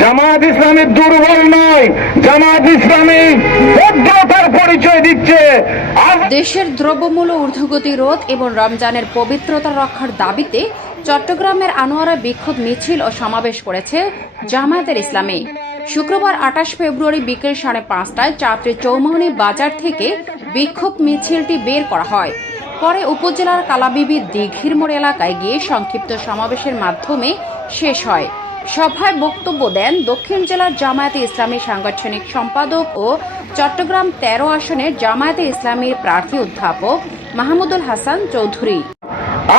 জামাত ইসলামী দুর্বল নয়, জামাত ইসলামী ভদ্রতার পরিচয় দিচ্ছে। দেশের দ্রব্যমূল্য ঊর্ধ্বগতি রোধ এবং রমজানের পবিত্রতা রক্ষার দাবিতে চট্টগ্রামের আনোয়ারা বিক্ষোভ মিছিল ও সমাবেশ করেছে জামায়াতের ইসলামী। শুক্রবার আঠাশ ফেব্রুয়ারি বিকেল সাড়ে পাঁচটায় চাত্রী চৌমহনী বাজার থেকে বিক্ষোভ মিছিলটি বের করা হয়। পরে উপজেলার কালাবিবি দীঘির মোড় এলাকায় গিয়ে সংক্ষিপ্ত সমাবেশের মাধ্যমে শেষ হয়। সভায় বক্তব্য দেন দক্ষিণ জেলার জামায়াতে ইসলামী সাংগঠনিক সম্পাদক ও চট্টগ্রাম তেরো আসনের জামায়াতে ইসলামীর প্রার্থী অধ্যাপক মাহমুদুল হাসান চৌধুরী।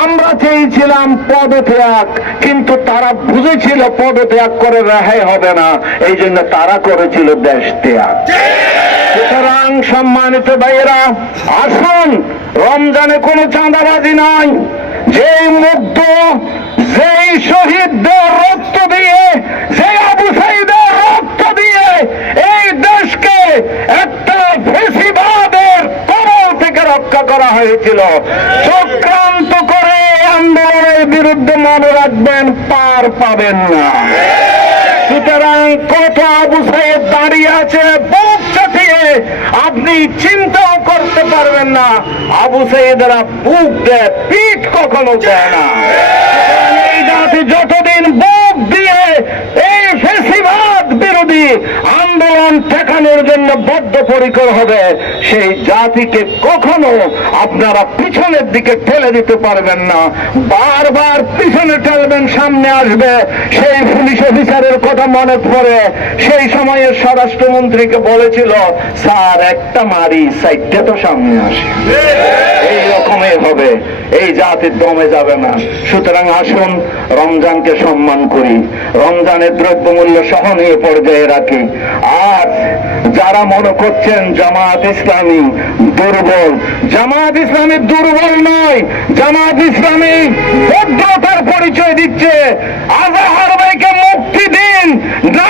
আমরা চেয়েছিলাম পদত্যাগ, কিন্তু তারা বুঝেছিল পদত্যাগ করে রেহাই হবে না। এই জন্য তারা করেছিল দেশ ত্যাগ সুতরাং সম্মানিত ভাইয়েরা, আসুন, রমজানে কোনো চাঁদাবাজি নাই। যেই মুগ্ধ, যেই শহীদদের রক্ত দিয়ে সেই আবু সাইদের রক্ত দিয়ে এই দেশকে একটা ফেসিবাদের কবল থেকে রক্ষা করা হয়েছিল। চক্রান্ত করে আন্দোলনের বিরুদ্ধে মনে রাখবেন, পার পাবেন না। সুতরাং আবু সাহেব দাঁড়িয়ে আছে আপনি চিন্তাও করতে পারবেন না। আবু সাহেবেরা বুক দেয়, পিঠ কখনো দেয় না। এই জাতি যতদিন বুক দিয়ে এই ফেসিবাদ বিরোধী আন্দোলন ঠেকানোর জন্য বদ্ধপরিকর হবে। সেই জাতিকে কখনো আপনারা পিছনের দিকে ঠেলে দিতে পারবেন না। বারবার পিছনে ঠেলবেন সামনে আসবে, সেই পুলিশ অফিসারের কথা মনে পড়ে। সেই সময়ের স্বরাষ্ট্রমন্ত্রীকে বলেছিল, স্যার, একটা মারি সাইডটা তো সামনে আসে। এই রকমই হবে, এই জাতির দমে যাবে না। সুতরাং আসুন, রমজানকে সম্মান করি। রমজানের দ্রব্যমূল্য সহনীয় পর্যায়ে রাখি। আর যারা মনে করছেন জামাত ইসলামী দুর্বল, জামাত ইসলামী দুর্বল নয়, জামাত ইসলামী দিচ্ছে আজহার ভাইকে মুক্তি দিন না